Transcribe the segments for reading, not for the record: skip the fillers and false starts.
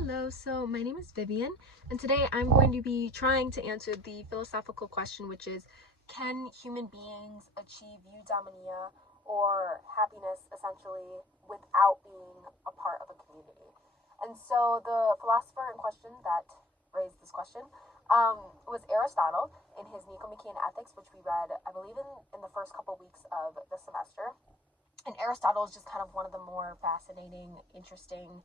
Hello, so my name is Vivian, and today I'm going to be trying to answer the philosophical question, which is, can human beings achieve eudaimonia, or happiness, essentially, without being a part of a community? And so the philosopher in question that raised this question was Aristotle in his Nicomachean Ethics, which we read, I believe, in the first couple weeks of the semester. And Aristotle is just kind of one of the more fascinating, interesting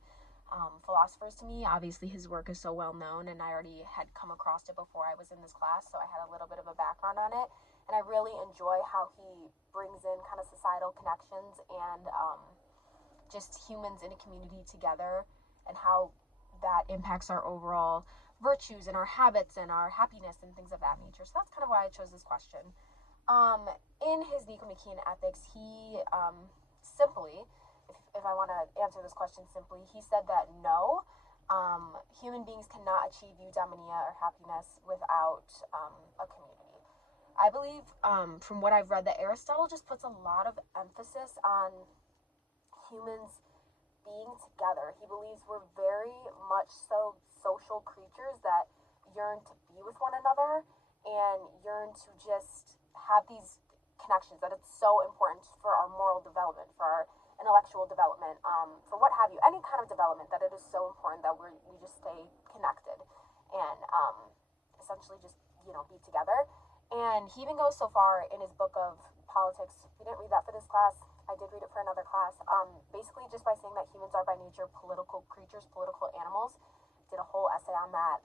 philosophers to me. Obviously, his work is so well known, and I already had come across it before I was in this class, so I had a little bit of a background on it. And I really enjoy how he brings in kind of societal connections and just humans in a community together, and how that impacts our overall virtues and our habits and our happiness and things of that nature. So that's kind of why I chose this question. In his Nicomachean Ethics, he simply, if I want to answer this question simply, he said that no, human beings cannot achieve eudaimonia or happiness without a community. I believe, from what I've read, that Aristotle just puts a lot of emphasis on humans being together. He believes we're very much so social creatures that yearn to be with one another and yearn to just have these connections, that it's so important for our moral development, for our intellectual development, for what have you, any kind of development, that it is so important that we just stay connected and essentially just, be together. And he even goes so far in his book of politics. We didn't read that for this class. I did read it for another class. Basically just by saying that humans are by nature political creatures, political animals. Did a whole essay on that,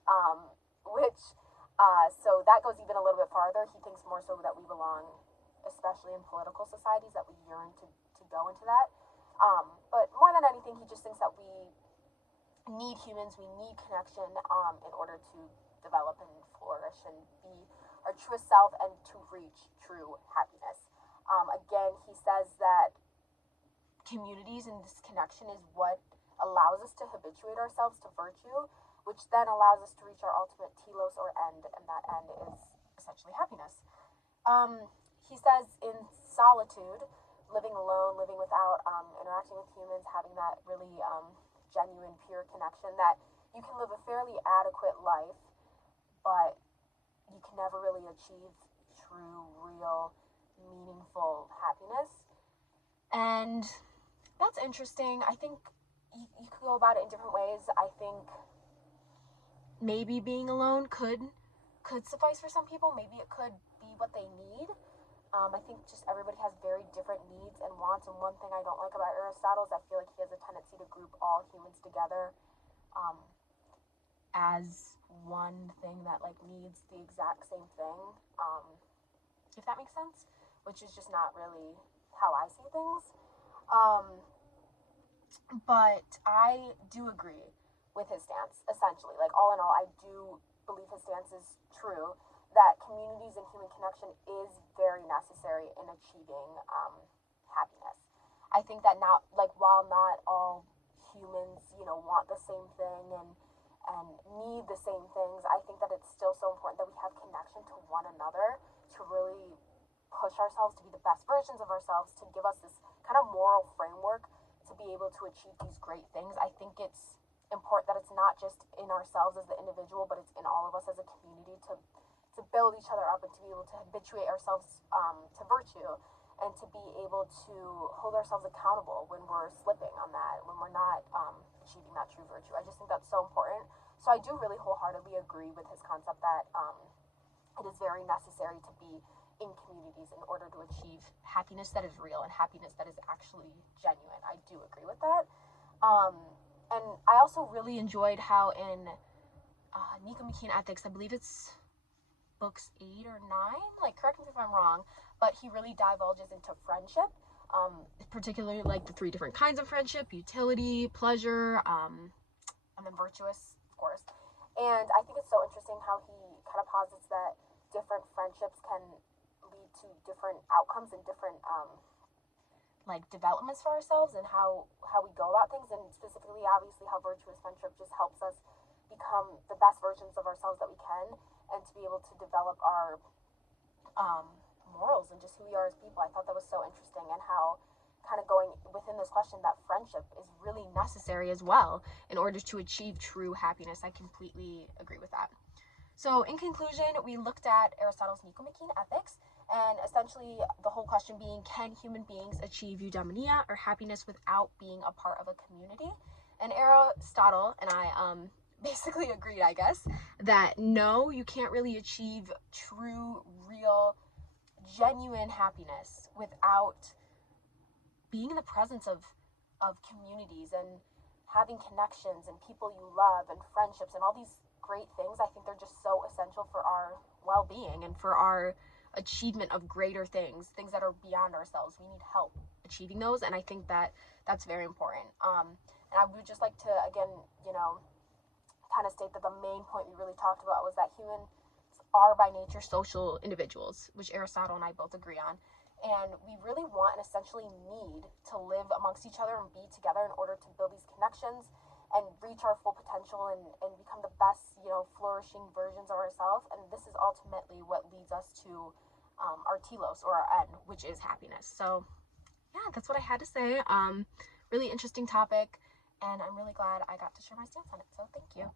so that goes even a little bit farther. He thinks more so that we belong, especially in political societies, that we yearn to go into that. But more than anything, he just thinks that we need humans, we need connection in order to develop and flourish and be our truest self and to reach true happiness. Again, he says that communities and this connection is what allows us to habituate ourselves to virtue, which then allows us to reach our ultimate telos or end, and that end is essentially happiness. He says in solitude, living alone, living without interacting with humans, having that really genuine, pure connection, that you can live a fairly adequate life, but you can never really achieve true, real, meaningful happiness. And that's interesting. I think you could go about it in different ways. I think maybe being alone could suffice for some people. Maybe it could be what they need. I think just everybody has very different needs and wants, and one thing I don't like about Aristotle is I feel like he has a tendency to group all humans together as one thing that needs the exact same thing, if that makes sense, which is just not really how I see things. But I do agree with his stance, essentially. All in all, I do believe his stance is true, that communities and human connection is very necessary in achieving happiness. I think that while not all humans, want the same thing and need the same things, I think that it's still so important that we have connection to one another to really push ourselves to be the best versions of ourselves, to give us this kind of moral framework to be able to achieve these great things. I think it's important that it's not just in ourselves as the individual, but it's in all of us as a community to build each other up and to be able to habituate ourselves to virtue, and to be able to hold ourselves accountable when we're slipping on that, when we're not achieving that true virtue. I just think that's so important. So I do really wholeheartedly agree with his concept that it is very necessary to be in communities in order to achieve happiness that is real and happiness that is actually genuine. I do agree with that. And I also really enjoyed how in Nicomachean Ethics, I believe it's books 8 or 9, correct me if I'm wrong, but he really divulges into friendship, particularly the 3 different kinds of friendship: utility, pleasure, and then virtuous, of course. And I think it's so interesting how he kind of posits that different friendships can lead to different outcomes and different developments for ourselves, and how we go about things, and specifically, obviously, how virtuous friendship just helps us become the best versions of ourselves that we can, and to be able to develop our morals and just who we are as people. I thought that was so interesting, and how kind of going within this question that friendship is really necessary as well in order to achieve true happiness. I completely agree with that. So in conclusion, we looked at Aristotle's Nicomachean Ethics, and essentially the whole question being, can human beings achieve eudaimonia or happiness without being a part of a community? And Aristotle and I basically agreed, I guess, that no, you can't really achieve true, real, genuine happiness without being in the presence of communities and having connections and people you love and friendships and all these great things. I think they're just so essential for our well-being and for our achievement of greater things that are beyond ourselves. We need help achieving those, and I think that that's very important. And I would just like to, again, kind of state that the main point we really talked about was that humans are by nature social individuals, which Aristotle and I both agree on. And we really want and essentially need to live amongst each other and be together in order to build these connections and reach our full potential and become the best, flourishing versions of ourselves. And this is ultimately what leads us to our telos, or our end, which is happiness. So yeah, that's what I had to say. Really interesting topic, and I'm really glad I got to share my stance on it. So thank you.